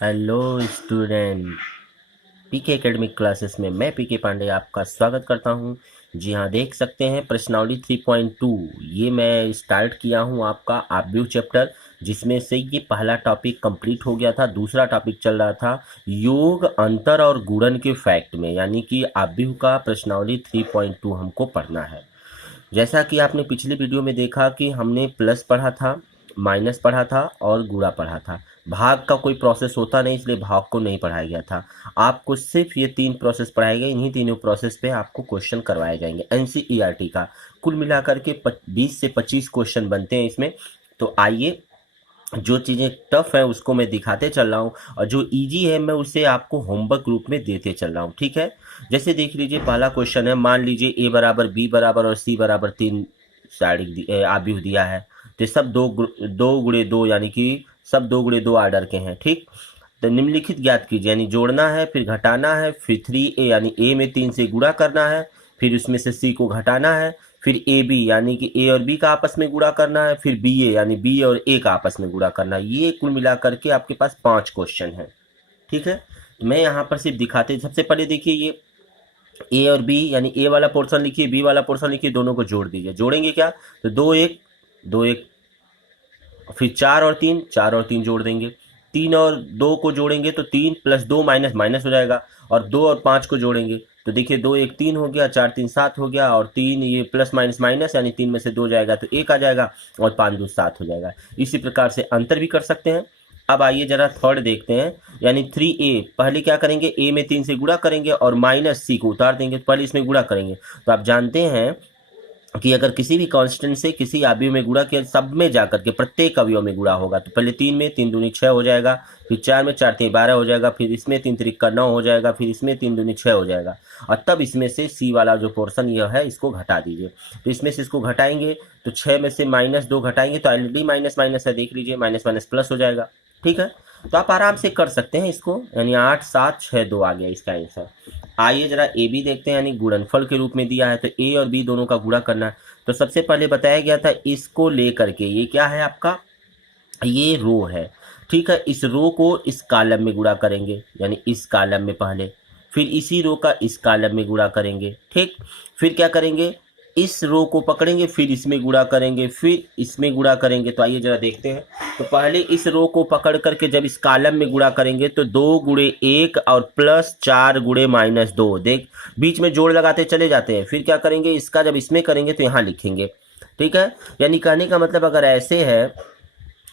Hello student, पीके academic classes में मैं पीके पांडे आपका स्वागत करता हूं। जी हाँ, देख सकते हैं प्रश्नावली 3.2 ये मैं स्टार्ट किया हूं आपका आव्यूह चैप्टर, जिसमें से ये पहला टॉपिक कंप्लीट हो गया था। दूसरा टॉपिक चल रहा था योग, अंतर और गुणन के फैक्ट में, यानी कि आव्यूह का प्रश्नावली 3.2 हमको पढ़ना है। जैसा कि आपने पिछली वीडियो में देखा कि हमने प्लस पढ़ा था, माइनस पढ़ा था और गुणा पढ़ा था। भाग का कोई प्रोसेस होता नहीं, इसलिए भाग को नहीं पढ़ाया गया था। आपको सिर्फ ये 3 प्रोसेस पढ़ाए गए। इन्हीं तीनों प्रोसेस पे आपको क्वेश्चन करवाए जाएंगे एनसीईआरटी का। कुल मिलाकर के 20 से 25 क्वेश्चन बनते हैं इसमें। तो आइए, जो चीज़ें टफ है उसको मैं दिखाते चल रहा हूँ, और जो इजी है मैं उसे आपको होमवर्क रूप में देते चल रहा हूँ, ठीक है। जैसे देख लीजिए, पहला क्वेश्चन है, मान लीजिए ए बराबर बी बराबर और सी बराबर 3 साइड आव्यूह दिया है। तो सब दो गुणे दो, यानी कि सब 2 गुणे 2 आर्डर के हैं, ठीक। तो निम्नलिखित ज्ञात कीजिए, यानी जोड़ना है, फिर घटाना है, फिर 3a यानी a में 3 से गुणा करना है, फिर उसमें से c को घटाना है, फिर ए बी यानी कि ए और बी का आपस में गुणा करना है, फिर बी ए यानी बी और ए का आपस में गुणा करना है। ये कुल मिलाकर के आपके पास 5 क्वेश्चन है, ठीक है। तो मैं यहाँ पर सिर्फ दिखाते, सबसे पहले देखिए, ये ए और बी यानी ए वाला पोर्शन लिखिए, बी वाला पोर्शन लिखिए, दोनों को जोड़ दीजिए। जोड़ेंगे क्या? तो 2 1 फिर 4 और 3 जोड़ देंगे। 3 और 2 को जोड़ेंगे तो 3 + 2 माइनस माइनस हो जाएगा, और 2 और 5 को जोड़ेंगे तो देखिए 2 1 3 हो गया, 4 3 7 हो गया, और 3 ये प्लस माइनस माइनस यानी 3 में से 2 जाएगा तो 1 आ जाएगा, और 5 2 7 हो जाएगा। इसी प्रकार से अंतर भी कर सकते हैं। अब आइए जरा थर्ड देखते हैं, यानी 3a। पहले क्या करेंगे, a में 3 से गुणा करेंगे और माइनस c को उतार देंगे। तो पहले इसमें गुणा करेंगे। तो आप जानते हैं कि अगर किसी भी कांस्टेंट से किसी अवयव में गुणा किया, सब में जाकर के प्रत्येक अवयव में गुणा होगा। तो पहले 3 में 3 दूनी 6 हो जाएगा, फिर 4 में 4 3 12 हो जाएगा, फिर इसमें 3 त्रिक 9 हो जाएगा, फिर इसमें 3 दूनी 6 हो जाएगा, और तब इसमें से सी वाला जो पोर्शन यह है इसको घटा दीजिए। तो इसमें से इसको घटाएंगे तो 6 में से -2 घटाएंगे तो ऑलरेडी माइनस माइनस है, देख लीजिए, माइनस माइनस प्लस हो जाएगा, ठीक है। तो आप आराम से कर सकते हैं इसको, यानी 8 7 6 2 आ गया इसका आंसर। आइए जरा ए बी देखते हैं, यानी गुणनफल के रूप में दिया है, तो ए और बी दोनों का गुणा करना है। तो सबसे पहले बताया गया था इसको लेकर के, ये क्या है आपका, ये रो है, ठीक है। इस रो को इस कॉलम में गुणा करेंगे, यानी इस कॉलम में पहले, फिर इसी रो का इस कॉलम में गुणा करेंगे, ठीक। फिर क्या करेंगे, इस रो को पकड़ेंगे, फिर इसमें गुणा करेंगे, फिर इसमें गुणा करेंगे। तो आइए जरा देखते हैं। तो पहले इस रो को पकड़ करके जब इस कॉलम में गुणा करेंगे तो 2 गुणे 1 और प्लस 4 गुणे -2, देख बीच में जोड़ लगाते चले जाते हैं। फिर क्या करेंगे, इसका जब इसमें करेंगे तो यहाँ लिखेंगे, ठीक है। यानी कहने का मतलब अगर ऐसे है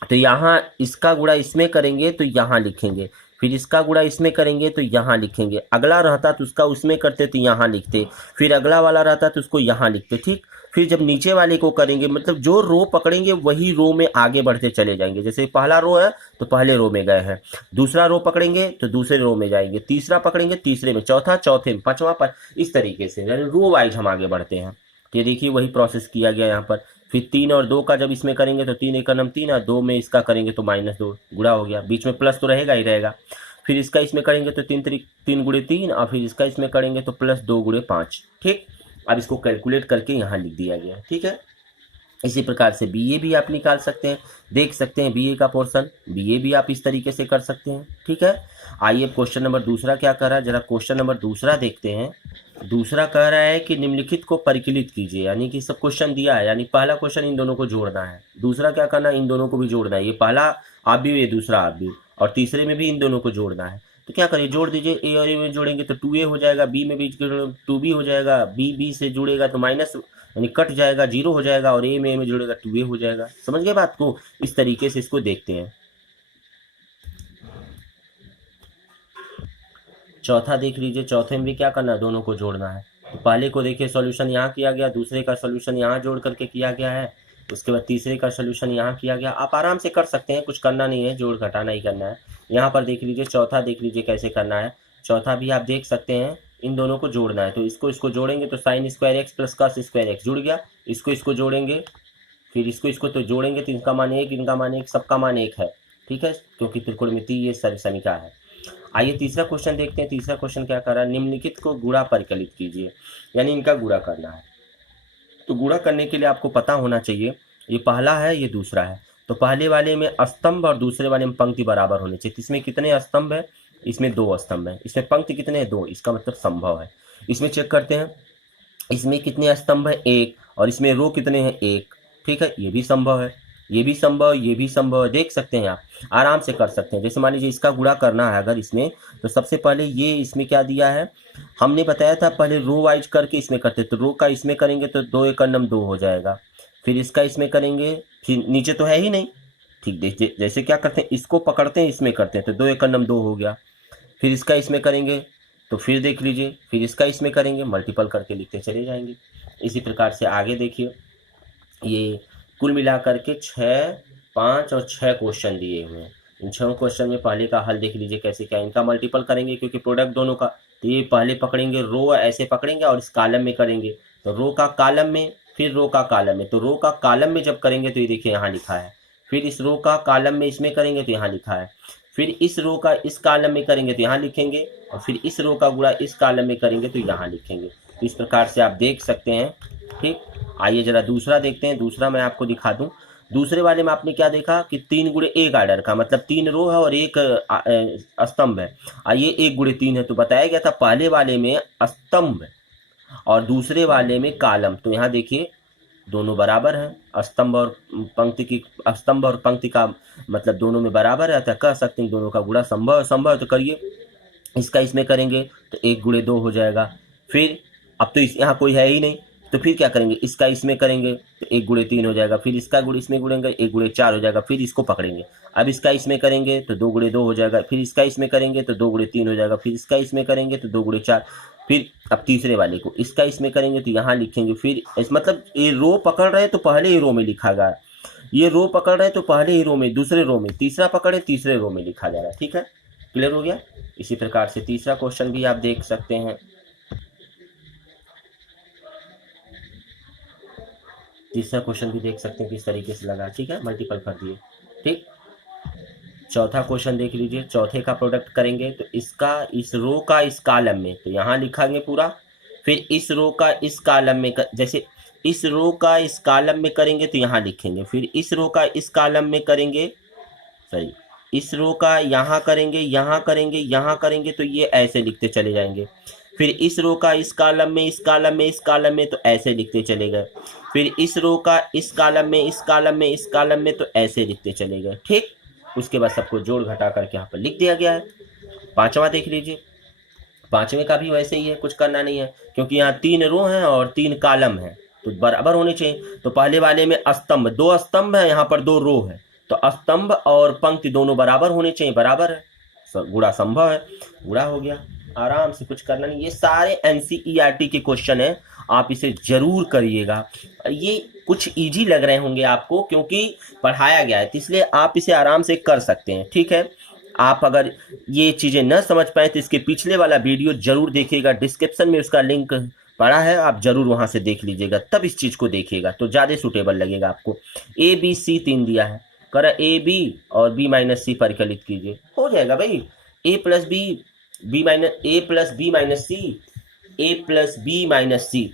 तो यहाँ इसका गुणा इसमें करेंगे तो यहाँ लिखेंगे, फिर इसका गुणा इसमें करेंगे तो यहाँ लिखेंगे। अगला रहता तो उसका उसमें करते तो यहाँ लिखते, फिर अगला वाला रहता तो उसको यहाँ लिखते, ठीक। फिर जब नीचे वाले को करेंगे, मतलब जो रो पकड़ेंगे वही रो में आगे बढ़ते चले जाएंगे। जैसे पहला रो है तो पहले रो में गए हैं, दूसरा रो पकड़ेंगे तो दूसरे रो में जाएंगे, तीसरा पकड़ेंगे तीसरे में, चौथा चौथे में, पांचवा पर, इस तरीके से यानी रो वाइज हम आगे बढ़ते हैं। तो ये देखिए वही प्रोसेस किया गया यहाँ पर। फिर 3 और 2 का जब इसमें करेंगे तो 3 एकम 3 और 2 में इसका करेंगे तो -2 गुणा हो गया, बीच में प्लस तो रहेगा ही रहेगा। फिर इसका इसमें करेंगे तो 3 3 3 गुणे 3, और फिर इसका इसमें करेंगे तो +2 गुणे 5, ठीक। अब इसको कैलकुलेट करके यहाँ लिख दिया गया, ठीक है। इसी प्रकार से बीए भी आप निकाल सकते हैं, देख सकते हैं बीए का पोर्शन, बीए भी आप इस तरीके से कर सकते हैं, ठीक है। आइए क्वेश्चन नंबर दूसरा क्या कर रहा है, जरा क्वेश्चन नंबर दूसरा देखते हैं। दूसरा कह रहा है कि निम्नलिखित को परिकलित कीजिए, यानी कि सब क्वेश्चन दिया है, यानी पहला क्वेश्चन इन दोनों को जोड़ना है, दूसरा क्या करना है, इन दोनों को भी जोड़ना है। ये पहला आव्यूह, ये दूसरा आव्यूह, और तीसरे में भी इन दोनों को जोड़ना है। तो क्या करिए, जोड़ दीजिए। ए और ए में जोड़ेंगे तो 2a हो जाएगा, बी में भी 2b हो जाएगा, बी से जुड़ेगा तो माइनस यानी कट जाएगा, 0 हो जाएगा, और ए में जुड़ेगा 2a हो जाएगा। समझ गए बात को? इस तरीके से इसको देखते हैं। चौथा देख लीजिए, चौथे में भी क्या करना है, दोनों को जोड़ना है। तो पहले को देखिए सॉल्यूशन यहाँ किया गया, दूसरे का सॉल्यूशन यहाँ जोड़ करके किया गया है, उसके बाद तीसरे का सॉल्यूशन यहाँ किया गया। आप आराम से कर सकते हैं, कुछ करना नहीं है, जोड़ घटाना ही करना है। यहाँ पर देख लीजिए चौथा, देख लीजिए कैसे करना है। चौथा भी आप देख सकते हैं, इन दोनों को जोड़ना है। तो इसको जोड़ेंगे तो sin square x plus cos square x जुड़ गया। इसको जोड़ेंगे, फिर इसको तो जोड़ेंगे तो इनका मान 1, इनका मान 1, सबका मान 1 है, ठीक है, क्योंकि त्रिकोणमिति ये समीकरण है। आइए तीसरा क्वेश्चन देखते हैं। तीसरा क्वेश्चन क्या कर रहा है, निम्नलिखित को गुणा परिकलित कीजिए, यानी इनका गुणा करना है। तो गुणा करने के लिए आपको पता होना चाहिए, ये पहला है ये दूसरा है, तो पहले वाले में स्तंभ और दूसरे वाले में पंक्ति बराबर होनी चाहिए। इसमें कितने स्तंभ है? इसमें 2 स्तंभ है। इसमें पंक्ति कितने हैं? 2। इसका मतलब संभव है। इसमें चेक करते हैं, इसमें कितने स्तंभ है? 1। और इसमें रो कितने हैं? 1। ठीक है, ये भी संभव है, ये भी संभव, ये भी संभव है। देख सकते हैं, आप आराम से कर सकते हैं। जैसे मान लीजिए इसका गुणा करना है अगर इसमें, तो सबसे पहले ये इसमें क्या दिया है, हमने बताया था पहले रो वाइज करके इसमें करते, तो रो का इसमें करेंगे तो 2 एकड़ नम 2 हो जाएगा। फिर इसका इसमें करेंगे, फिर नीचे तो है ही नहीं। ठीक, जैसे क्या करते हैं, इसको पकड़ते हैं इसमें करते हैं, तो 2 एकड़ नम 2 हो गया। फिर इसका इसमें करेंगे तो फिर देख लीजिए, फिर इसका इसमें करेंगे, मल्टीपल करके लिखते चले जाएंगे। इसी प्रकार से आगे देखिए, ये कुल मिलाकर के 6, 5 और 6 क्वेश्चन दिए हुए हैं। इन 6 क्वेश्चन में पहले का हल देख लीजिए कैसे क्या। इनका मल्टीपल करेंगे क्योंकि प्रोडक्ट दोनों का, तो ये पहले पकड़ेंगे रो, ऐसे पकड़ेंगे और इस कॉलम में करेंगे, तो रो का कॉलम में, फिर रो का कॉलम में। तो रो का कॉलम में जब करेंगे तो ये देखिए यहाँ लिखा है, फिर इस रो का कॉलम में इसमें करेंगे तो यहाँ लिखा है, फिर इस रो का इस कॉलम में करेंगे तो यहाँ लिखेंगे, और फिर इस रो का गुणा इस कॉलम में करेंगे तो यहाँ लिखेंगे। तो इस प्रकार से आप देख सकते हैं। ठीक, आइए जरा दूसरा देखते हैं। दूसरा मैं आपको दिखा दूं। दूसरे वाले में आपने क्या देखा कि 3 गुणे 1 आर्डर का, मतलब 3 रो है और 1 स्तंभ है। आइए 1 गुणे 3 है, तो बताया गया था पहले वाले में स्तंभ और दूसरे वाले में कॉलम। तो यहाँ देखिए दोनों बराबर हैं, स्तंभ और पंक्ति का मतलब दोनों में बराबर है, अतः कह सकते हैं दोनों का गुणा संभव है। तो करिए, इसका इसमें करेंगे तो 1 गुणे 2 हो जाएगा। फिर अब तो यहाँ कोई है ही नहीं, तो फिर क्या करेंगे, इसका इसमें करेंगे तो 1 गुणे 3 हो जाएगा। फिर इसका गुणे इसमें गुणेंगे 1 गुणे 4 हो जाएगा। फिर इसको पकड़ेंगे, अब इसका इसमें करेंगे तो 2 गुणे 2 हो जाएगा। फिर इसका इसमें करेंगे तो 2 गुणे 3 हो जाएगा। फिर इसका इसमें करेंगे तो 2 गुणे 4। फिर अब तीसरे वाले को इसका इसमें करेंगे तो यहाँ लिखेंगे। फिर इस मतलब ये रो पकड़ रहे तो पहले ही रो में लिखा गया, ये रो पकड़ रहे तो पहले ही रो में, दूसरे रो में, तीसरा पकड़े तीसरे रो में लिखा जा रहा है। ठीक है, क्लियर हो गया। इसी प्रकार से तीसरा क्वेश्चन भी आप देख सकते हैं। तीसरा क्वेश्चन भी देख सकते हैं किस तरीके से लगा। ठीक है, मल्टीपल कर दिए। ठीक, चौथा क्वेश्चन देख लीजिए। चौथे का प्रोडक्ट करेंगे तो इसका इस रो का इस कॉलम में, तो यहाँ लिखाएंगे पूरा। फिर इस रो का इस कॉलम में जैसे इस रो का इस कॉलम में करेंगे तो यहाँ लिखेंगे। फिर इस रो का इस कॉलम में करेंगे, सॉरी, इस रो का यहाँ करेंगे, यहाँ करेंगे, यहाँ करेंगे, तो ये ऐसे लिखते चले जाएंगे। फिर इस रो का इस कॉलम में, इस कॉलम में, इस कॉलम में, तो ऐसे लिखते चले गए। फिर इस रो का इस कॉलम में, इस कॉलम में, इस कॉलम में, तो ऐसे लिखते चले गए। ठीक, उसके बाद सबको जोड़ घटा करके यहाँ पर लिख दिया गया है। पांचवा देख लीजिए। पांचवें का भी वैसे ही है, कुछ करना नहीं है क्योंकि यहाँ 3 रो हैं और 3 कॉलम है तो बराबर होने चाहिए। तो पहले वाले में स्तंभ, 2 स्तंभ है, यहाँ पर 2 रो है, तो स्तंभ और पंक्ति दोनों बराबर होने चाहिए, बराबर है, गुणा संभव है, गुणा हो गया। आराम से, कुछ करना नहीं। ये सारे एनसीईआरटी के क्वेश्चन हैं, आप इसे जरूर करिएगा। ये कुछ इजी लग रहे होंगे आपको क्योंकि पढ़ाया गया है, इसलिए आप इसे आराम से कर सकते हैं। ठीक है, आप अगर ये चीज़ें न समझ पाए तो इसके पिछले वाला वीडियो जरूर देखिएगा, डिस्क्रिप्शन में उसका लिंक पड़ा है, आप जरूर वहां से देख लीजिएगा, तब इस चीज़ को देखिएगा तो ज़्यादा सूटेबल लगेगा आपको। ए बी सी 3 दिया है, करा ए बी और बी माइनस सी परिकलित कीजिए, हो जाएगा भाई। ए प्लस बी, बी माइनस ए प्लस बी माइनस सी, ए प्लस बी माइनस सी,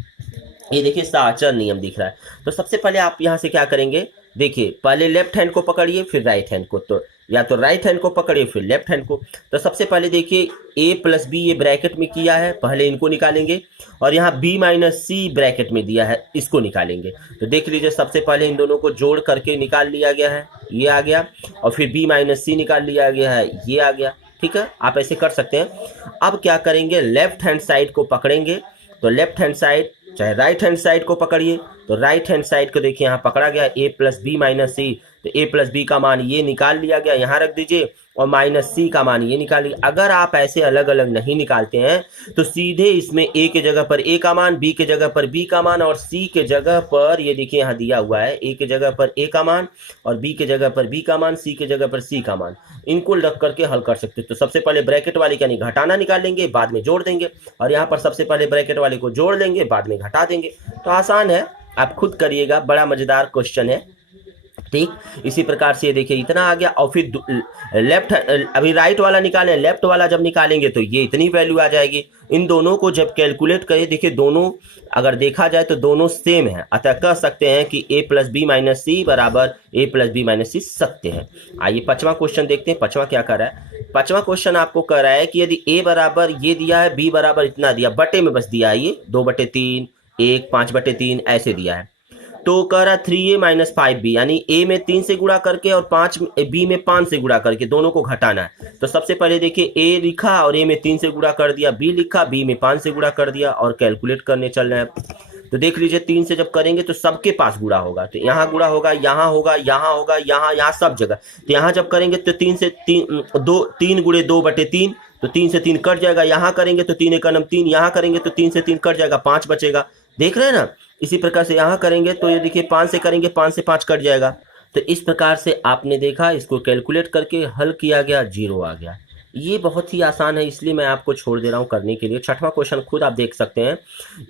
ये देखिए साचर नियम दिख रहा है। तो सबसे पहले आप यहाँ से क्या करेंगे, देखिए पहले लेफ्ट हैंड को पकड़िए फिर राइट हैंड को, तो या तो राइट हैंड को पकड़िए फिर लेफ्ट हैंड को। तो सबसे पहले देखिए a प्लस बी ये ब्रैकेट में किया है, पहले इनको निकालेंगे, और यहाँ b माइनस सी ब्रैकेट में दिया है, इसको निकालेंगे। तो देख लीजिए सबसे पहले इन दोनों को जोड़ करके निकाल लिया गया है, ये आ गया, और फिर b माइनस सी निकाल लिया गया है, ये आ गया। ठीक है, आप ऐसे कर सकते हैं। अब क्या करेंगे, लेफ्ट हैंड साइड को पकड़ेंगे, तो लेफ्ट हैंड साइड चाहे राइट हैंड साइड को पकड़िए, तो राइट हैंड साइड को देखिए यहाँ पकड़ा गया a प्लस बी माइनस सी, तो a प्लस बी का मान ये निकाल लिया गया, यहाँ रख दीजिए, और माइनस सी का मान ये निकाल लिया। अगर आप ऐसे अलग अलग नहीं निकालते हैं तो सीधे इसमें a के जगह पर a का मान, b के जगह पर b का मान, और c के जगह पर ये देखिए यहाँ दिया हुआ है a के जगह पर a का मान, और b के जगह पर b का मान, c के जगह पर c का मान, इनको रख करके हल कर सकते हैं। तो सबसे पहले ब्रैकेट वाले का नहीं घटाना निकाल लेंगे, बाद में जोड़ देंगे, और यहाँ पर सबसे पहले ब्रैकेट वाले को जोड़ लेंगे, बाद में घटा देंगे। तो आसान है, आप खुद करिएगा, बड़ा मजेदार क्वेश्चन है। ठीक, इसी प्रकार से ये देखिए इतना आ गया और फिर लेफ्ट, अभी राइट वाला निकालें, लेफ्ट वाला जब निकालेंगे तो ये इतनी वैल्यू आ जाएगी। इन दोनों को जब कैलकुलेट करें, देखिए दोनों अगर देखा जाए तो दोनों सेम है, अतः कह सकते हैं कि a प्लस बी माइनस सी बराबर a प्लस बी माइनस सी सत्य है। आइए पांचवा क्वेश्चन देखते हैं, पांचवा क्या कर रहा है। पांचवा क्वेश्चन आपको कह रहा है कि यदि a बराबर ये दिया है, b बराबर इतना दिया, बटे में बस दिया है, ये 2/3, 1 5/3 ऐसे दिया है। तो कह रहा 3a माइनस 5b, यानी a में 3 से गुणा करके और b में 5 से गुणा करके दोनों को घटाना है। तो सबसे पहले देखिए a लिखा और a में 3 से गुणा कर दिया, b लिखा, b में 5 से गुणा कर दिया और कैलकुलेट करने चल रहे हैं। तो देख लीजिए 3 से जब करेंगे तो सबके पास गुणा होगा, तो यहाँ गुणा होगा, यहाँ होगा, यहाँ होगा, यहाँ सब जगह। तो यहाँ जब करेंगे तो 3 गुणे 2/3, तो 3 से 3 कट जाएगा। यहाँ करेंगे तो 3 एकम 3, यहाँ करेंगे तो 3 से 3 कट जाएगा, 5 बचेगा। देख रहे हैं ना, इसी प्रकार से यहाँ करेंगे तो ये देखिए 5 से करेंगे, 5 से 5 कट जाएगा। तो इस प्रकार से आपने देखा, इसको कैलकुलेट करके हल किया गया, 0 आ गया। ये बहुत ही आसान है, इसलिए मैं आपको छोड़ दे रहा हूँ करने के लिए। छठवां क्वेश्चन खुद आप देख सकते हैं,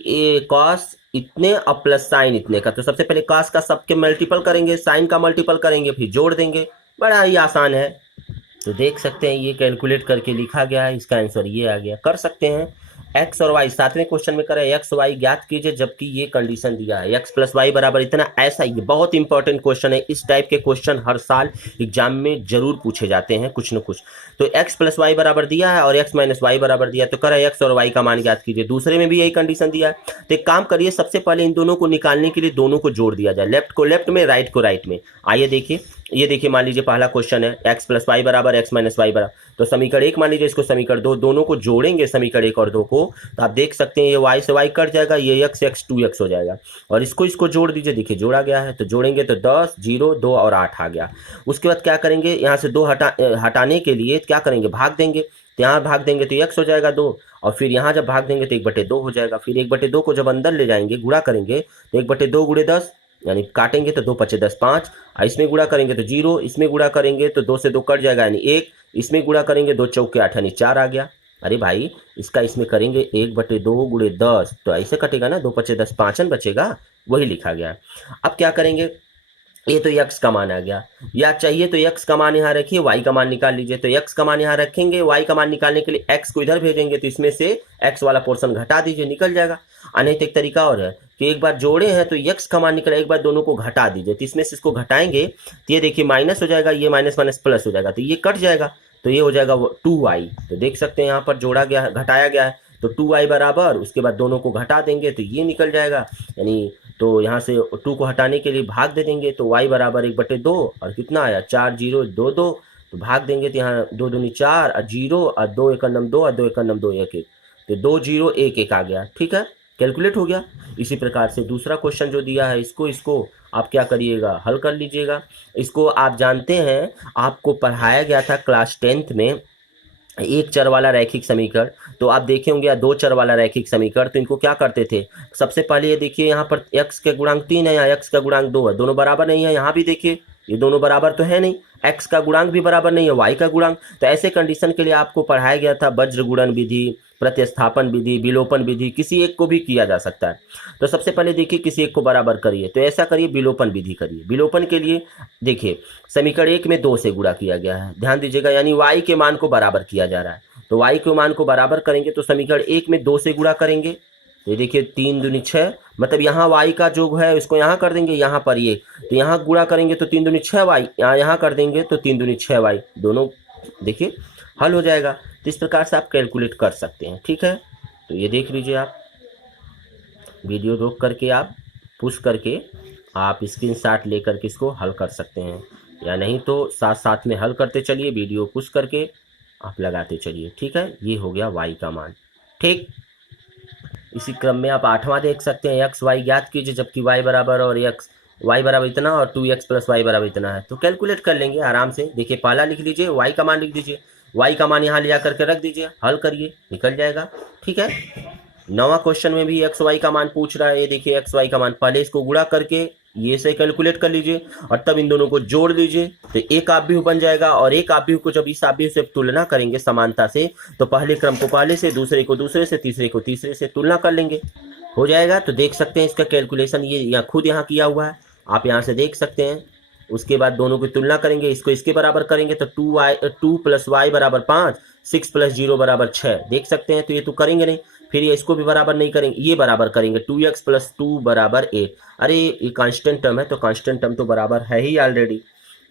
ये कॉस इतने और प्लस साइन इतने का। तो सबसे पहले कॉस का सबके मल्टीपल करेंगे, साइन का मल्टीपल करेंगे, फिर जोड़ देंगे। बड़ा ही आसान है। तो देख सकते हैं ये कैलकुलेट करके लिखा गया है, इसका आंसर ये आ गया। कर सकते हैं एक्स और वाई, सातवें क्वेश्चन में करें एक्स वाई ज्ञात कीजिए जबकि ये कंडीशन दिया है एक्स प्लस वाई बराबर इतना। ऐसा ये बहुत इंपॉर्टेंट क्वेश्चन है, इस टाइप के क्वेश्चन हर साल एग्जाम में जरूर पूछे जाते हैं कुछ न कुछ। तो एक्स प्लस वाई बराबर दिया है और एक्स माइनस वाई बराबर दिया, तो करें एक्स और वाई का मान ज्ञात कीजिए। दूसरे में भी यही कंडीशन दिया है। तो एक काम करिए, सबसे पहले इन दोनों को निकालने के लिए दोनों को जोड़ दिया जाए, लेफ्ट को लेफ्ट में, राइट को राइट में। आइए देखिए, ये देखिए मान लीजिए पहला क्वेश्चन है एक्स प्लस वाई बराबर एक्स माइनस वाई बराबर, तो समीकरण 1 मान लीजिए, इसको समीकरण 2, दोनों को जोड़ेंगे समीकरण 1 और 2 को, तो आप देख सकते हैं ये y से y कट जाएगा, ये x 2x हो जाएगा और इसको जोड़ दीजिए। देखिए जोड़ा गया है, तो जोड़ेंगे तो 10 0 2 और 8 आ गया। उसके बाद क्या करेंगे, यहाँ से 2 हटाने के लिए क्या करेंगे, भाग देंगे। तो यहाँ भाग देंगे तो x हो जाएगा 2, और फिर यहाँ जब भाग देंगे तो 1/2 हो जाएगा। फिर 1/2 को जब अंदर ले जाएंगे, गुणा करेंगे तो 1/2 गुणे 10, यानी काटेंगे तो 2 5 10 5, इसमें गुणा करेंगे तो 0, इसमें गुणा करेंगे तो 2 से 2 कट जाएगा यानी 1, इसमें गुणा करेंगे 2 चौके 8 यानी 4 आ गया। अरे भाई इसका इसमें करेंगे 1/2 गुणे 10, तो ऐसे कटेगा ना, 2 5 10 5 बचेगा, वही लिखा गया है। अब क्या करेंगे, ये तो x का मान आ गया, या चाहिए तो x का मान यहाँ रखिए, y का मान निकाल लीजिए। तो x का मान यहाँ रखेंगे, y का मान निकालने के लिए x को इधर भेजेंगे, तो इसमें से x वाला पोर्शन घटा दीजिए, निकल जाएगा। नहीं तो एक तरीका और है कि एक बार जोड़े हैं तो x का मान निकला, एक बार दोनों को घटा दीजिए, तो इसमें से इसको घटाएंगे तो ये देखिए माइनस हो जाएगा, ये माइनस माइनस प्लस हो जाएगा, तो ये कट जाएगा, तो ये हो जाएगा 2y। तो देख सकते हैं यहाँ पर जोड़ा गया है, घटाया गया है, तो 2y बराबर, उसके बाद दोनों को घटा देंगे तो ये निकल जाएगा, यानी तो यहाँ से 2 को हटाने के लिए भाग दे देंगे, तो y बराबर 1/2 और कितना आया 4 0 2 2, तो भाग देंगे तो यहाँ 2 दूनी 4 और 0 और 2 एकम 2 और 2 एकम 2 1 1, तो 2 0 1 1 आ गया। ठीक है, कैलकुलेट हो गया। इसी प्रकार से दूसरा क्वेश्चन जो दिया है, इसको आप क्या करिएगा, हल कर लीजिएगा। इसको आप जानते हैं, आपको पढ़ाया गया था क्लास 10th में एक चर वाला रैखिक समीकरण, तो आप देखे होंगे, या 2 चर वाला रैखिक समीकरण। तो इनको क्या करते थे, सबसे पहले ये देखिए यहाँ पर x के गुणांक 3 है, यहाँ x का गुणांक 2 है, दोनों बराबर नहीं है। यहाँ भी देखिए ये दोनों बराबर तो है नहीं, x का गुणांक भी बराबर नहीं है, y का गुणांक। तो ऐसे कंडीशन के लिए आपको पढ़ाया गया था वज्र गुणन विधि, प्रतिस्थापन विधि, विलोपन विधि, किसी एक को भी किया जा सकता है। तो सबसे पहले देखिए किसी एक को बराबर करिए, तो ऐसा करिए, विलोपन विधि करिए। विलोपन के लिए देखिए समीकरण 1 में 2 से गुणा किया गया है, ध्यान दीजिएगा, यानी y के मान को बराबर किया जा रहा है। तो y के मान को बराबर करेंगे तो समीकरण 1 में 2 से गुणा करेंगे, ये देखिए 3 दूनी 6, मतलब यहाँ y का जो है उसको यहाँ कर देंगे, यहाँ पर ये, तो यहाँ गुणा करेंगे तो 3 दूनी 6y, यहाँ कर देंगे तो 3 दूनी 6y, दोनों देखिए हल हो जाएगा। तो इस प्रकार से आप कैलकुलेट कर सकते हैं। ठीक है, तो ये देख लीजिए, आप वीडियो रोक करके आप पुश करके आप स्क्रीनशॉट लेकर के इसको हल कर सकते हैं, या नहीं तो साथ साथ में हल करते चलिए, वीडियो पुश करके आप लगाते चलिए। ठीक है, ये हो गया y का मान। ठीक, इसी क्रम में आप 8वां देख सकते हैं, एक्स वाई ज्ञात कीजिए जबकि y बराबर और y बराबर इतना और 2x प्लस वाई बराबर इतना है। तो कैलकुलेट कर लेंगे आराम से। देखिए पहला लिख लीजिए, y का मान लिख दीजिए, y का मान यहाँ ले जा करके रख दीजिए, हल करिए, निकल जाएगा। ठीक है, 9वां क्वेश्चन में भी एक्स वाई का मान पूछ रहा है, ये देखिए एक्स वाई का मान, पहले इसको गुणा करके ये से कैलकुलेट कर लीजिए और तब इन दोनों को जोड़ लीजिए, तो एक आव्यूह बन जाएगा। और एक आव्यूह को जब इस आव्यूह से तुलना करेंगे समानता से, तो पहले क्रम को पहले से, दूसरे को दूसरे से, तीसरे को तीसरे से तुलना कर लेंगे, हो जाएगा। तो देख सकते हैं इसका कैलकुलेशन ये खुद यहाँ किया हुआ है, आप यहाँ से देख सकते हैं। उसके बाद दोनों की तुलना करेंगे, इसको इसके बराबर करेंगे तो 2 + y बराबर 5, 6 + 0 बराबर 6, देख सकते हैं। तो ये तो करेंगे नहीं, फिर ये इसको भी बराबर नहीं करेंगे, ये बराबर करेंगे 2x + 2 बराबर 8। अरे ये कांस्टेंट टर्म है तो कांस्टेंट टर्म तो बराबर है ही ऑलरेडी।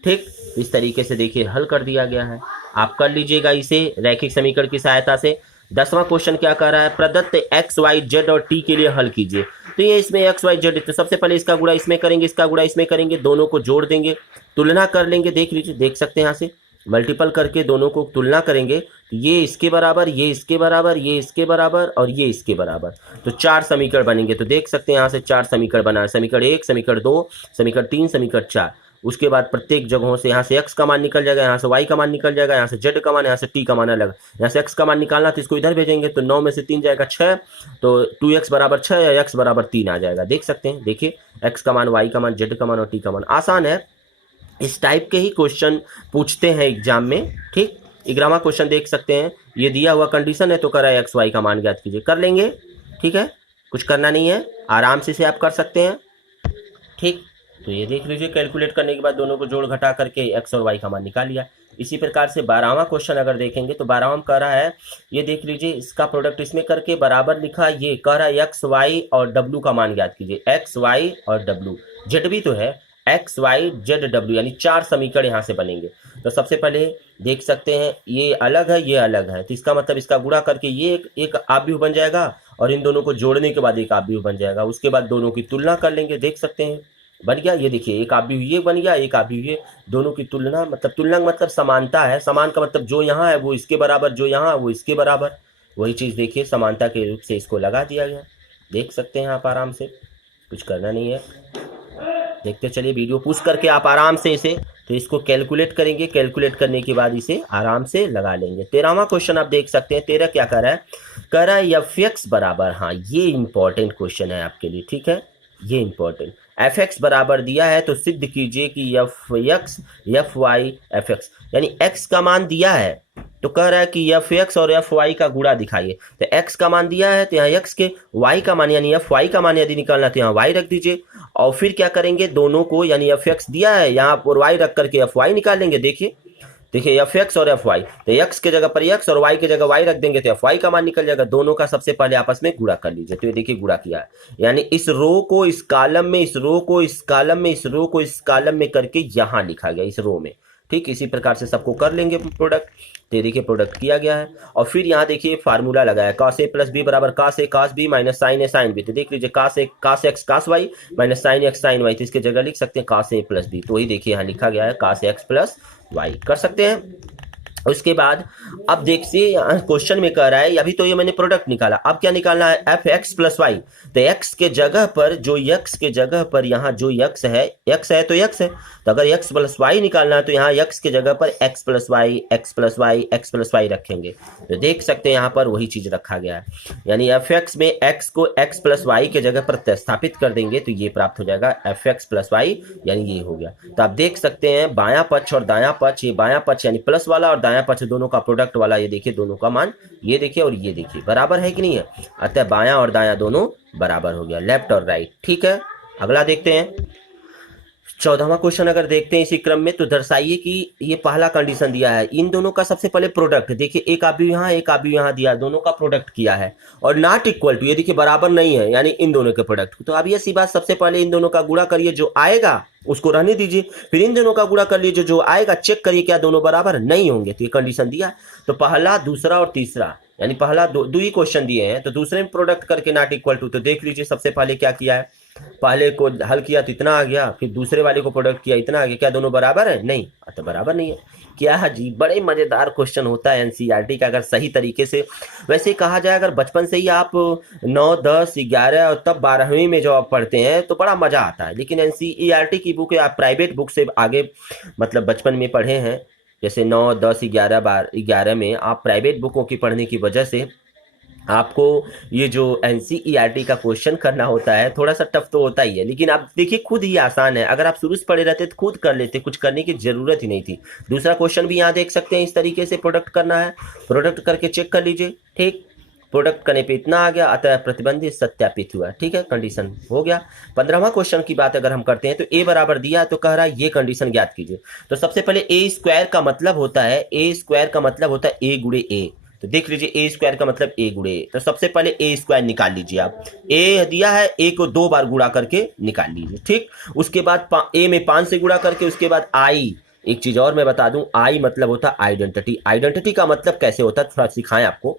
ठीक, इस तरीके से देखिए हल कर दिया गया है। आप कर लीजिएगा इसे रैखिक समीकरण की सहायता से। 10वां क्वेश्चन क्या कह रहा है, प्रदत्त x y z और t के लिए हल कीजिए। तो ये इसमें x y z, तो सबसे पहले इसका गुणा इसमें करेंगे, इसका गुणा इसमें करेंगे, दोनों को जोड़ देंगे, तुलना कर लेंगे। देख लीजिए, देख सकते हैं यहाँ से मल्टीपल करके दोनों को तुलना करेंगे तो ये इसके बराबर, ये इसके बराबर, ये इसके बराबर और ये इसके बराबर, तो 4 समीकरण बनेंगे। तो देख सकते हैं यहाँ से 4 समीकरण बना है, समीकरण 1, समीकरण 2, समीकरण 3, समीकरण 4। उसके बाद प्रत्येक जगहों से यहाँ से x का मान निकल जाएगा, यहाँ से y का मान निकल जाएगा, यहाँ से z का मान, यहाँ से t का मान अलग। यहाँ से x का मान निकालना तो इसको इधर भेजेंगे तो 9 में से 3 जाएगा 6, तो 2x बराबर 6 या x बराबर 3 आ जाएगा। देख सकते हैं, देखिए x का मान, y का मान, z का मान और t का मान। आसान है, इस टाइप के ही क्वेश्चन पूछते हैं एग्जाम में। ठीक, 11वां क्वेश्चन देख सकते हैं, ये दिया हुआ कंडीशन है तो करा एक्स वाई का मान ज्ञात कीजिए, कर लेंगे। ठीक है, कुछ करना नहीं है, आराम से इसे आप कर सकते हैं। ठीक, तो ये देख लीजिए, कैलकुलेट करने के बाद दोनों को जोड़ घटा करके एक्स और वाई का मान निकाल लिया। इसी प्रकार से 12वां क्वेश्चन अगर देखेंगे तो 12वां कह रहा है, ये देख लीजिए, इसका प्रोडक्ट इसमें करके बराबर लिखा, ये कह रहा है एक्स वाई और डब्ल्यू का मान ज्ञात कीजिए। एक्स वाई और डब्ल्यू, जेड भी तो है, एक्स वाई जेड डब्ल्यू, यानी 4 समीकरण यहाँ से बनेंगे। तो सबसे पहले देख सकते हैं ये अलग है, ये अलग है, तो इसका मतलब इसका गुणा करके ये एक आव्यूह बन जाएगा और इन दोनों को जोड़ने के बाद एक आव्यूह बन जाएगा। उसके बाद दोनों की तुलना कर लेंगे, देख सकते हैं बन गया। ये देखिए, एक आव्यूह ये बन गया, एक आव्यूह ये, दोनों की तुलना, मतलब तुलना मतलब समानता है। समान का मतलब जो यहाँ है वो इसके बराबर, जो यहाँ है वो इसके बराबर, वही चीज़ देखिए समानता के रूप से इसको लगा दिया गया। देख सकते हैं आप आराम से, कुछ करना नहीं है, देखते चलिए वीडियो पुश करके आप आराम से इसे, तो इसको कैलकुलेट करेंगे, कैलकुलेट करने के बाद इसे आराम से लगा लेंगे। 13वां क्वेश्चन आप देख सकते हैं, 13 क्या कर रहा है, कह रहा है एफ एक्स बराबर, हाँ ये इंपॉर्टेंट क्वेश्चन है आपके लिए। ठीक है, ये इंपॉर्टेंट, एफ एक्स बराबर दिया है तो सिद्ध कीजिए कि f x f y f x, यानी एक्स का मान दिया है तो कह रहा है कि एफ एक्स और एफ वाई का गुणा दिखाइए। तो एक्स का मान दिया है तो यहाँ एक्स के, वाई का मान यानी एफ वाई का मान यदि निकालना तो यहाँ वाई रख दीजिए, और फिर क्या करेंगे, दोनों को, यानी एफ एक्स दिया है यहाँ पर वाई रख करके एफ वाई निकाल लेंगे। देखिए देखिए, एफ एक्स और एफ वाई, तो एक्स के जगह पर एक्स और वाई के जगह वाई रख देंगे तो एफ वाई का मान निकल जाएगा। दोनों का सबसे पहले आपस में गुणा कर लीजिए। तो ये देखिए गुणा किया है, यानी इस रो को इस कॉलम में, इस रो को इस कॉलम में, इस रो को इस कॉलम में करके यहाँ लिखा गया, इस रो में। ठीक, इसी प्रकार से सबको कर लेंगे प्रोडक्ट। तो ये देखिए प्रोडक्ट किया गया है, और फिर यहाँ देखिए फार्मूला लगाया, cos a प्लस बी बराबर cos a cos b minus sine a sine b। तो देख लीजिए cos x cos y minus sine x sine y, तो इसके जगह लिख सकते हैं cos a प्लस बी। तो वही देखिए यहाँ लिखा गया है cos x प्लस y, कर सकते हैं। उसके बाद अब देखिए क्वेश्चन में कह रहा है, अभी तो ये मैंने प्रोडक्ट निकाला, अब क्या निकालना है, एफ एक्स प्लस वाई। तो एक्स के जगह पर, जो एक्स के जगह पर यहाँ जो एक्स है तो एक्स है, तो अगर एक्स प्लस वाई निकालना है तो यहाँ एक्स के जगह पर x plus y x plus y x plus y रखेंगे। तो देख सकते हैं यहाँ पर वही चीज रखा गया है, यानी एफ एक्स में एक्स को एक्स प्लस वाई के जगह पर प्रतिस्थापित कर देंगे तो ये प्राप्त हो जाएगा एफ एक्स प्लस वाई, यानी ये हो गया। तो आप देख सकते हैं बायां पक्ष और दायां पक्ष, ये बायां पक्ष यानी प्लस वाला और दायां पक्ष दोनों का प्रोडक्ट वाला, ये देखिए दोनों का मान, ये देखिए और ये देखिए बराबर है कि नहीं है, अतः बायां और दायां दोनों बराबर हो गया, लेफ्ट और राइट। ठीक है, अगला देखते हैं 14वां क्वेश्चन अगर देखते हैं इसी क्रम में, तो दर्शाइए कि ये पहला कंडीशन दिया है, इन दोनों का सबसे पहले प्रोडक्ट, देखिए एक आव्यूह यहाँ एक आव्यूह यहाँ दिया, दोनों का प्रोडक्ट किया है, और नॉट इक्वल टू, ये देखिए बराबर नहीं है, यानी इन दोनों के प्रोडक्ट। तो अब ये सी बात, सबसे पहले इन दोनों का गुणा करिए, जो आएगा उसको रहने दीजिए, फिर इन दोनों का गुणा कर लीजिए, जो आएगा चेक करिए क्या दोनों बराबर नहीं होंगे। तो ये कंडीशन दिया, तो पहला दूसरा और तीसरा, यानी पहला दो ही क्वेश्चन दिए हैं, तो दूसरे में प्रोडक्ट करके नॉट इक्वल टू। तो देख लीजिए सबसे पहले क्या किया है, पहले को हल किया तो इतना आ गया, फिर दूसरे वाले को प्रोडक्ट किया इतना आ गया, क्या दोनों बराबर है, नहीं, तो बराबर नहीं है। क्या है जी, बड़े मजेदार क्वेश्चन होता है एनसीईआरटी का, अगर सही तरीके से, वैसे कहा जाए अगर बचपन से ही आप 9, 10, 11 और तब 12वीं में जो आप पढ़ते हैं तो बड़ा मजा आता है, लेकिन एनसीईआरटी की बुक आप प्राइवेट बुक से आगे मतलब बचपन में पढ़े हैं, जैसे 9, 10, 11 में आप प्राइवेट बुकों की पढ़ने की वजह से आपको ये जो एनसीईआरटी का क्वेश्चन करना होता है थोड़ा सा टफ तो होता ही है, लेकिन आप देखिए खुद ही आसान है, अगर आप शुरू से पढ़े रहते तो खुद कर लेते, कुछ करने की जरूरत ही नहीं थी। दूसरा क्वेश्चन भी यहाँ देख सकते हैं, इस तरीके से प्रोडक्ट करना है, प्रोडक्ट करके चेक कर लीजिए। ठीक, प्रोडक्ट करने पे इतना आ गया, अतः प्रतिबंधित सत्यापित हुआ। ठीक है, कंडीशन हो गया। 15वां क्वेश्चन की बात अगर हम करते हैं तो ए बराबर दिया तो कह रहा है ये कंडीशन ज्ञात कीजिए। तो सबसे पहले ए स्क्वायर का मतलब होता है, ए स्क्वायर का मतलब होता है ए गुणे ए। तो देख लीजिए ए स्क्वायर का मतलब ए गुणे ए। तो सबसे पहले ए स्क्वायर निकाल लीजिए आप। ए दिया है, ए को 2 बार गुणा करके निकाल लीजिए। ठीक, उसके बाद ए में 5 से गुणा करके, उसके बाद आई। एक चीज और मैं बता दूं, आई मतलब होता है आइडेंटिटी। आइडेंटिटी का मतलब कैसे होता है थोड़ा सिखाएं आपको।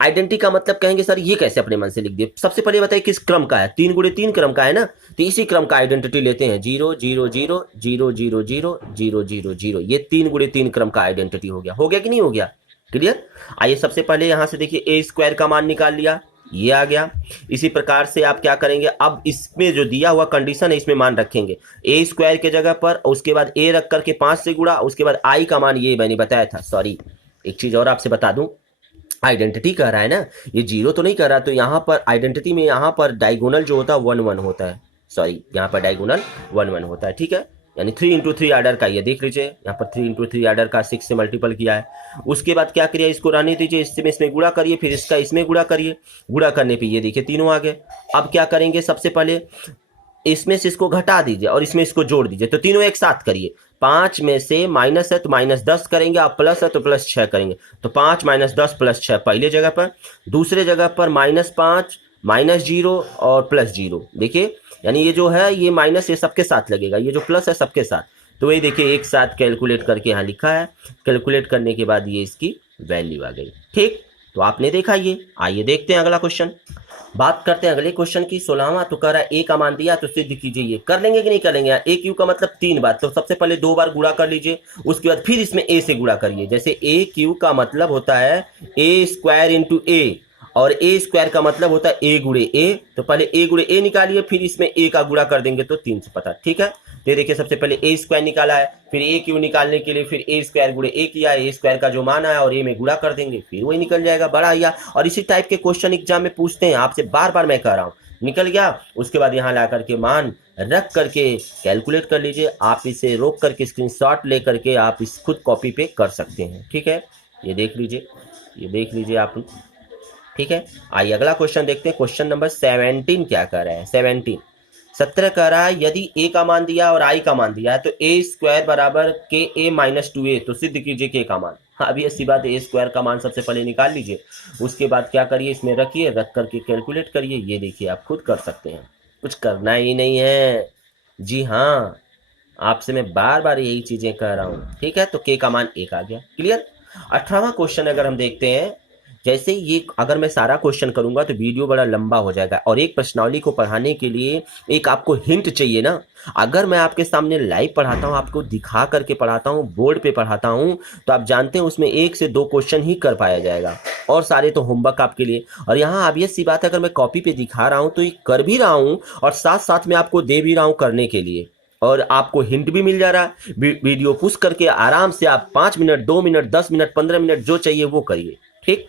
आइडेंटिटी का मतलब कहेंगे सर ये कैसे अपने मन से लिख दिए। सबसे पहले बताइए किस क्रम का है, 3 गुणे 3 क्रम का है ना, तो इसी क्रम का आइडेंटिटी लेते हैं। 0 0 0 0 0 0 0 0 0, ये 3 गुणे 3 क्रम का आइडेंटिटी हो गया कि नहीं हो गया? क्लियर। आइए सबसे पहले यहां से देखिए ए स्क्वायर का मान निकाल लिया, ये आ गया। इसी प्रकार से आप क्या करेंगे, अब इसमें जो दिया हुआ कंडीशन है इसमें मान रखेंगे ए स्क्वायर के जगह पर, उसके बाद ए रख करके 5 से गुणा, उसके बाद आई का मान ये मैंने बताया था। सॉरी, एक चीज और आपसे बता दूं, आइडेंटिटी कह रहा है ना, ये 0 तो नहीं कह रहा। तो यहाँ पर आइडेंटिटी में यहाँ पर डायगोनल जो होता है 1 1 होता है। सॉरी, यहाँ पर डायगोनल 1 1 होता है। ठीक है, यानी 3 इंटू 3 आर्डर का, ये देख लीजिए यहाँ पर 3 इंटू 3 आर्डर का 6 से मल्टीपल किया है। उसके बाद क्या करिए, इसको रहने दीजिए, इसमें गुणा करिए, फिर इसका इसमें गुणा करिए। गुणा करने पे ये देखिए तीनों आ गए। अब क्या करेंगे, सबसे पहले इसमें से इसको घटा दीजिए और इसमें इसको जोड़ दीजिए। तो तीनों एक साथ करिए। 5 में से माइनस है तो माइनस 10 करेंगे, आप प्लस है तो प्लस 6 करेंगे। तो 5 माइनस 10 प्लस 6 पहले जगह पर, दूसरे जगह पर -5 -0 और +0। देखिए यानी ये जो है ये माइनस ये सबके साथ लगेगा, ये जो प्लस है सबके साथ। तो वही देखिए एक साथ कैलकुलेट करके यहाँ लिखा है। कैलकुलेट करने के बाद ये इसकी वैल्यू आ गई। ठीक, तो आपने देखा ये। आइए देखते हैं अगला क्वेश्चन। बात करते हैं अगले क्वेश्चन की। 16वां तो कह रहा है ए का मान दिया तो सिद्ध कीजिए। ये कर लेंगे कि नहीं कर लेंगे? ए क्यू का मतलब 3 बार, तो सबसे पहले 2 बार गुणा कर लीजिए, उसके बाद फिर इसमें ए से गुणा करिए। जैसे ए क्यू का मतलब होता है ए स्क्वायर इंटू ए, और ए स्क्वायर का मतलब होता है ए गुणे ए। तो पहले ए गुणे ए निकालिए, फिर इसमें ए का गुणा कर देंगे तो 3 से पता। ठीक है, तो देखिए सबसे पहले ए स्क्वायर निकाला है, फिर ए क्यू निकालने के लिए फिर ए स्क्वायर गुणे ए किया, ए स्क्वायर का जो मान आया और ए में गुणा कर देंगे, फिर वही निकल जाएगा। बड़ा आया। और इसी टाइप के क्वेश्चन एग्जाम में पूछते हैं आपसे, बार बार मैं कह रहा हूँ। निकल गया, उसके बाद यहाँ ला करके मान रख करके कैलकुलेट कर लीजिए। आप इसे रोक करके स्क्रीनशॉट ले करके आप इस खुद कॉपी पे कर सकते हैं। ठीक है, ये देख लीजिए, ये देख लीजिए आप। ठीक है, आइए अगला क्वेश्चन देखते हैं। क्वेश्चन नंबर 17 क्या कर रहा है? 17 कह रहा है यदि ए का मान दिया और आई का मान दिया है तो ए स्क्वायर बराबर के ए माइनस 2a, तो सिद्ध कीजिए के का मान। अभी ऐसी बात है, ए स्क्वायर का मान सबसे पहले निकाल लीजिए, उसके बाद क्या करिए, इसमें रखिए, रख करके कैलकुलेट करिए। ये देखिए आप खुद कर सकते हैं, कुछ करना ही नहीं है। जी हाँ, आपसे मैं बार बार यही चीजें कह रहा हूँ। ठीक है, तो के का मान 1 आ गया। क्लियर। 18वां क्वेश्चन अगर हम देखते हैं, जैसे ये अगर मैं सारा क्वेश्चन करूंगा तो वीडियो बड़ा लंबा हो जाएगा, और एक प्रश्नावली को पढ़ाने के लिए एक आपको हिंट चाहिए ना। अगर मैं आपके सामने लाइव पढ़ाता हूं, आपको दिखा करके पढ़ाता हूं, बोर्ड पे पढ़ाता हूं, तो आप जानते हैं उसमें 1 से 2 क्वेश्चन ही कर पाया जाएगा, और सारे तो होमवर्क आपके लिए। और यहाँ ऑब्वियस सी बात है, अगर मैं कॉपी पे दिखा रहा हूँ तो ये कर भी रहा हूँ और साथ साथ में आपको दे भी रहा हूँ करने के लिए, और आपको हिंट भी मिल जा रहा है। वीडियो पुश करके आराम से आप 5 मिनट 2 मिनट 10 मिनट 15 मिनट जो चाहिए वो करिए। ठीक,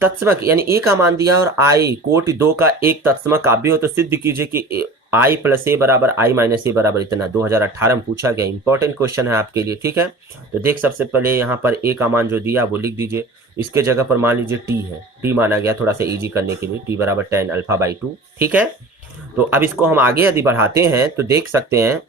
तत्समक यानी ए का मान दिया और आई कोटि 2 का एक तत्समक काव्य हो तो सिद्ध कीजिए कि आई प्लस ए बराबर आई माइनस ए बराबर इतना। 2018 में पूछा गया, इंपॉर्टेंट क्वेश्चन है आपके लिए। ठीक है, तो देख सबसे पहले यहाँ पर ए का मान जो दिया वो लिख दीजिए, इसके जगह पर मान लीजिए टी है, टी माना गया थोड़ा सा इजी करने के लिए, टी बराबर 10 अल्फा बाई 2। ठीक है, तो अब इसको हम आगे यदि बढ़ाते हैं तो देख सकते हैं।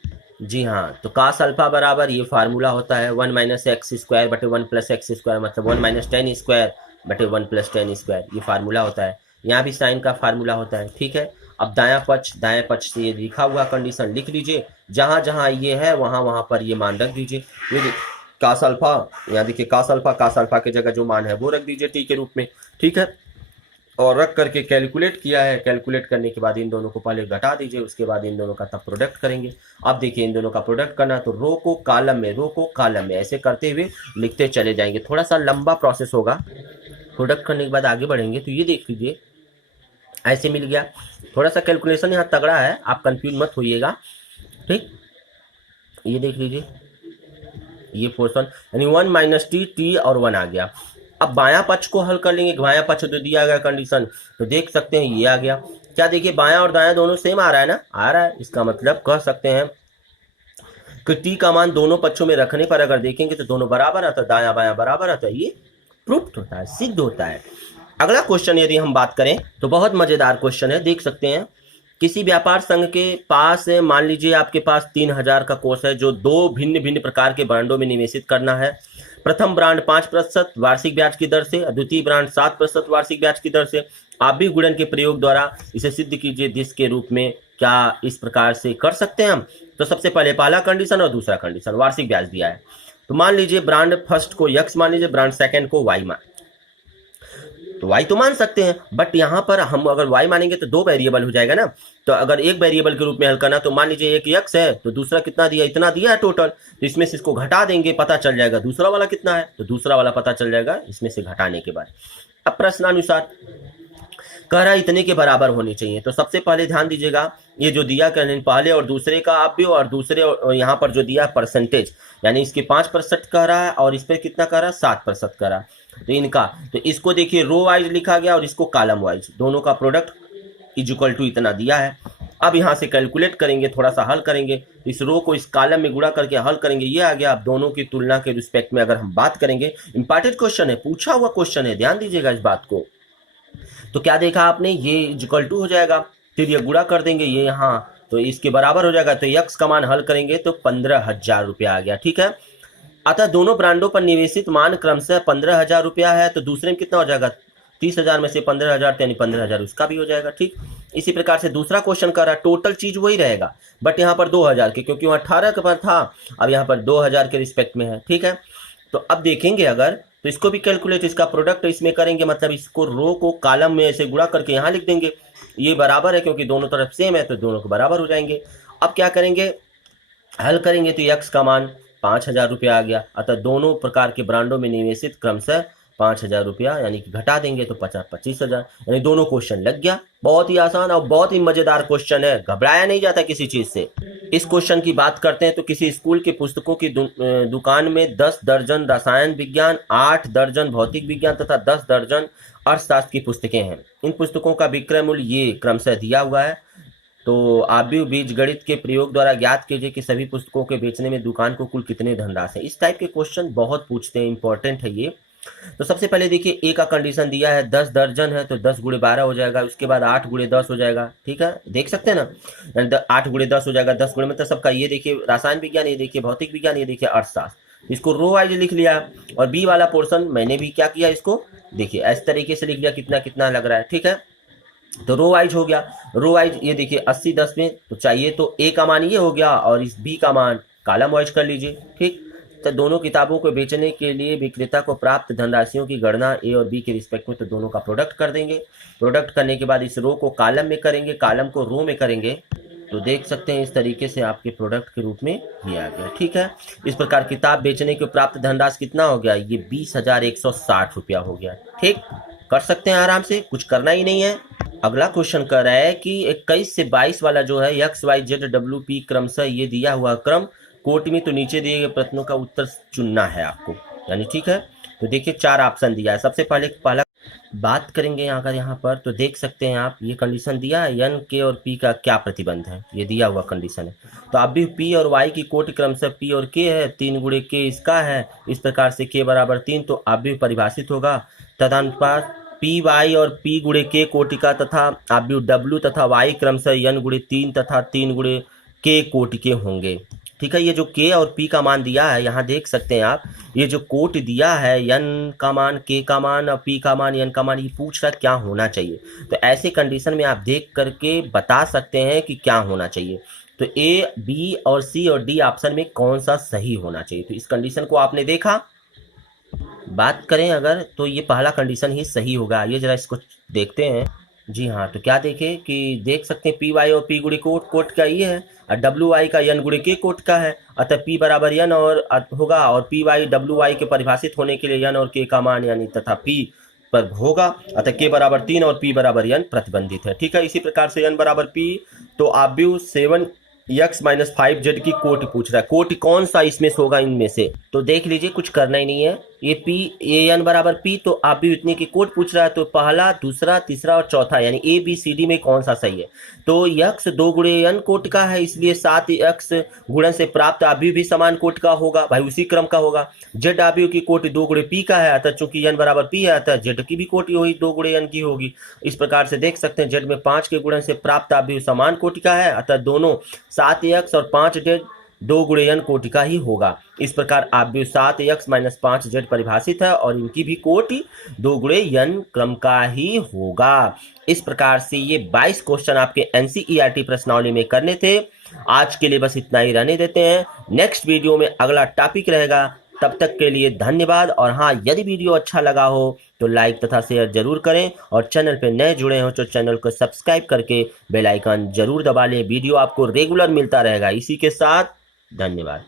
जी हाँ, तो कास अल्फा बराबर ये फार्मूला होता है 1 माइनस एक्स स्क्वायर बटे 1 प्लस एक्स स्क्वायर, मतलब 1 माइनस 10 स्क्वायर बटे 1 प्लस 10 स्क्वायर, ये फार्मूला होता है। यहाँ भी साइन का फार्मूला होता है। ठीक है, अब दायां पक्ष से ये लिखा हुआ कंडीशन लिख लीजिए, जहां जहां ये है वहां वहां पर ये मान रख दीजिए। ये कास अल्फा, यहाँ देखिए कास अल्फा के जगह जो मान है वो रख दीजिए टी के रूप में। ठीक है, और रख करके कैलकुलेट किया है। कैलकुलेट करने के बाद इन दोनों को पहले घटा दीजिए, उसके बाद इन दोनों का तब प्रोडक्ट करेंगे। अब देखिए इन दोनों का प्रोडक्ट करना, तो रो को कॉलम में ऐसे करते हुए लिखते चले जाएंगे। थोड़ा सा लंबा प्रोसेस होगा, प्रोडक्ट करने के बाद आगे बढ़ेंगे। तो ये देख लीजिए ऐसे मिल गया। थोड़ा सा कैलकुलेशन यहाँ तगड़ा है, आप कंफ्यूज मत होइएगा। ठीक, ये देख लीजिए, ये पोर्शन यानी 1 माइनस टी और 1 आ गया। अब बायां पक्ष को हल कर लेंगे। बायां पक्ष तो दिया गया कंडीशन, तो देख सकते हैं ये आ गया। क्या देखिए बायां और दायां दोनों सेम आ रहा है ना, आ रहा है। इसका मतलब कह सकते हैं कि टी का मान दोनों पक्षों में रखने पर अगर देखेंगे तो दोनों बराबर आता है, दायां बायां बराबर आता है। ये प्रूफ होता है, सिद्ध होता है। अगला क्वेश्चन यदि हम बात करें तो बहुत मजेदार क्वेश्चन है, देख सकते हैं। किसी व्यापार संघ के पास मान लीजिए आपके पास 3000 का कोष है जो दो भिन्न भिन्न प्रकार के ब्रांडों में निवेशित करना है। प्रथम ब्रांड 5% वार्षिक ब्याज की दर से, द्वितीय ब्रांड 7% वार्षिक ब्याज की दर से। आप भी गुणन के प्रयोग द्वारा इसे सिद्ध कीजिए जिसके रूप में क्या इस प्रकार से कर सकते हैं हम। तो सबसे पहले पहला कंडीशन और दूसरा कंडीशन, वार्षिक ब्याज दिया है तो मान लीजिए ब्रांड फर्स्ट को x मान लीजिए, ब्रांड सेकंड को y मान, तो y तो मान सकते हैं, बट यहां पर हम अगर y मानेंगे तो दो वेरिएबल हो जाएगा ना। तो अगर एक वेरिएबल के रूप में हल करना तो मान लीजिए एक x है तो दूसरा कितना दिया, इतना दिया है टोटल, तो इसमें से इसको घटा देंगे, पता चल जाएगा दूसरा वाला कितना है, तो दूसरा वाला पता चल जाएगा इसमें से घटाने के बाद। अब प्रश्नानुसार कह रहा है इतने के बराबर होनी चाहिए। तो सबसे पहले ध्यान दीजिएगा, ये जो दिया करने पहले और दूसरे का आप भी, और दूसरे यहाँ पर जो दिया परसेंटेज, यानी इसके 5% कह रहा है और इस पर कितना कह रहा है 7% कह रहा है। तो इनका, तो इसको देखिए रो वाइज लिखा गया और इसको कॉलम वाइज, दोनों का प्रोडक्ट इज इक्वल टू इतना दिया है। अब यहाँ से कैलकुलेट करेंगे, थोड़ा सा हल करेंगे, इस रो को इस कॉलम में गुणा करके हल करेंगे, ये आ गया। अब दोनों की तुलना के रिस्पेक्ट में अगर हम बात करेंगे, इंपॉर्टेंट क्वेश्चन है, पूछा हुआ क्वेश्चन है, ध्यान दीजिएगा इस बात को। तो क्या देखा आपने, ये इक्वल टू हो जाएगा, फिर ये गुणा कर देंगे ये यहाँ, तो इसके बराबर हो जाएगा। तो x का मान हल करेंगे तो 15,000 रुपया आ गया, ठीक है। अतः दोनों ब्रांडों पर निवेशित मान क्रमशः 15,000 रुपया है, तो दूसरे में कितना हो जाएगा, 30,000 में से 15,000 यानी 15,000 उसका भी हो जाएगा, ठीक। इसी प्रकार से दूसरा क्वेश्चन कर रहा है, टोटल चीज वही रहेगा बट यहाँ पर 2,000 के, क्योंकि वहाँ 18 के पर था, अब यहाँ पर 2,000 के रिस्पेक्ट में है, ठीक है। तो अब देखेंगे अगर, तो इसको भी कैलकुलेट, इसका प्रोडक्ट इसमें करेंगे, मतलब इसको रो को कॉलम में ऐसे गुणा करके यहाँ लिख देंगे, ये बराबर है क्योंकि दोनों तरफ सेम है तो दोनों को बराबर हो जाएंगे। अब क्या करेंगे, हल करेंगे तो x का मान 5,000 रुपया आ गया। अतः दोनों प्रकार के ब्रांडों में निवेशित क्रमशः 5,000 रुपया, यानी कि घटा देंगे तो 25,000, यानी दोनों क्वेश्चन लग गया। बहुत ही आसान और बहुत ही मजेदार क्वेश्चन है, घबराया नहीं जाता किसी चीज से। इस क्वेश्चन की बात करते हैं तो किसी स्कूल के पुस्तकों की दुकान में 10 दर्जन रसायन विज्ञान, 8 दर्जन भौतिक विज्ञान तथा 10 दर्जन अर्थशास्त्र की पुस्तकें हैं। इन पुस्तकों का विक्रय मूल्य ये क्रमशः दिया हुआ है। तो आप भी बीजगणित के प्रयोग द्वारा ज्ञात कीजिए कि सभी पुस्तकों के बेचने में दुकान को कुल कितने धनराशि है। इस टाइप के क्वेश्चन बहुत पूछते हैं, इंपॉर्टेंट है ये। तो सबसे पहले देखिए ए का कंडीशन दिया है 10 दर्जन है तो 10 गुणे 12 हो जाएगा, उसके बाद 8 गुणे 10 हो जाएगा, ठीक है, देख सकते हैं ना, 8 गुणे 10 हो जाएगा, 10 गुणे मतलब सबका, ये देखिए रसायन विज्ञान, ये देखिए भौतिक विज्ञान, ये देखिए अर्थशास्त्र। इसको रो वाइज लिख लिया, और बी वाला पोर्शन मैंने भी क्या किया, इसको देखिए इस तरीके से लिख लिया, कितना कितना लग रहा है, ठीक है। तो रो वाइज हो गया, रो वाइज ये देखिए 80 10 में तो चाहिए, तो ए का मान ये हो गया और इस बी का मान कॉलम वाइज कर लीजिए, ठीक। तो दोनों किताबों को बेचने के लिए विक्रेता को प्राप्त धनराशियों की गणना ए और बी के रिस्पेक्ट में, तो दोनों का प्रोडक्ट कर देंगे। प्रोडक्ट करने के बाद इस रो को कॉलम में करेंगे, कॉलम को रो में करेंगे, तो देख सकते हैं इस तरीके से आपके प्रोडक्ट के रूप में ये आ गया, ठीक है। इस प्रकार किताब बेचने के प्राप्त धनराशि कितना हो गया, ये 20,160 रुपया हो गया, ठीक। कर सकते हैं आराम से, कुछ करना ही नहीं है। अगला क्वेश्चन कर रहा है कि 21 से 22 वाला जो है XYZWP क्रमशः ये दिया हुआ क्रम कोट में, तो नीचे दिए गए प्रश्नों का उत्तर चुनना है आपको, यानी ठीक है। तो देखिए 4 ऑप्शन दिया है। सबसे पहला बात करेंगे यहाँ पर, तो देख सकते हैं आप, ये कंडीशन दिया है N, K और P का क्या प्रतिबंध है, ये दिया हुआ कंडीशन है। तो अब भी P और Y की कोटि क्रमशः P और K है, 3 गुणे K इसका है, इस प्रकार से K बराबर 3, तो अब भी परिभाषित होगा तदनुसार P Y और P गुणे K कोटि का, तथा अब भी W तथा Y क्रमशः N गुणे 3 तथा 3 गुणे K कोटि के होंगे, ठीक है। ये जो K और P का मान दिया है, यहाँ देख सकते हैं आप, ये जो कोट दिया है N का मान, K का मान और P का मान, N का मान, ये पूछ रहा क्या होना चाहिए। तो ऐसे कंडीशन में आप देख करके बता सकते हैं कि क्या होना चाहिए। तो A, B और C और D ऑप्शन में कौन सा सही होना चाहिए। तो इस कंडीशन को आपने देखा, बात करें अगर, तो ये पहला कंडीशन ही सही होगा। आइए जरा इसको देखते हैं। जी हाँ, तो क्या देखें कि देख सकते हैं P Y और P गुणे कोट का ये है, और W Y का N गुणे K कोट का है, अतः P बराबर N और होगा, और P Y W Y के परिभाषित होने के लिए N और K का मान यानी तथा P पर होगा, अतः K बराबर 3 और P बराबर N प्रतिबंधित है, ठीक है। इसी प्रकार से N बराबर P, तो आप भी 7 x माइनस 5z की कोटि पूछ रहा है। कोटि कौन सा इसमें से होगा इनमें से, तो देख लीजिए, कुछ करना ही नहीं है। ये p ए एन बराबर p, तो आप भी इतने की कोट पूछ रहा है, तो पहला, दूसरा, तीसरा और चौथा यानी ए बी सी डी में कौन सा सही है। तो x 2 गुणे n कोट का है, इसलिए 7x गुणन से प्राप्त आव्यूह भी समान कोट का होगा, भाई उसी क्रम का होगा। z आव्यूह की कोटि 2 गुणे p का है, अतः चूंकि n बराबर p है, अतः z की भी कोटि वही 2 गुणे n की होगी। इस प्रकार से देख सकते हैं z में 5 के गुणन से प्राप्त आव्यूह समान कोटि का है, अतः दोनों 7x और 5z 2 गुणे n कोटि का ही होगा। इस प्रकार आव्यूह 7x माइनस 5z परिभाषित है और इनकी भी कोटि 2 गुणे n क्रम का ही होगा। इस प्रकार से ये 22 क्वेश्चन आपके एनसीईआरटी प्रश्नावली में करने थे। आज के लिए बस इतना ही रहने देते हैं। नेक्स्ट वीडियो में अगला टॉपिक रहेगा। तब तक के लिए धन्यवाद। और हाँ, यदि वीडियो अच्छा लगा हो तो लाइक तथा शेयर जरूर करें, और चैनल पर नए जुड़े हो तो चैनल को सब्सक्राइब करके बेल आइकन जरूर दबा लें। वीडियो आपको रेगुलर मिलता रहेगा। इसी के साथ धन्यवाद।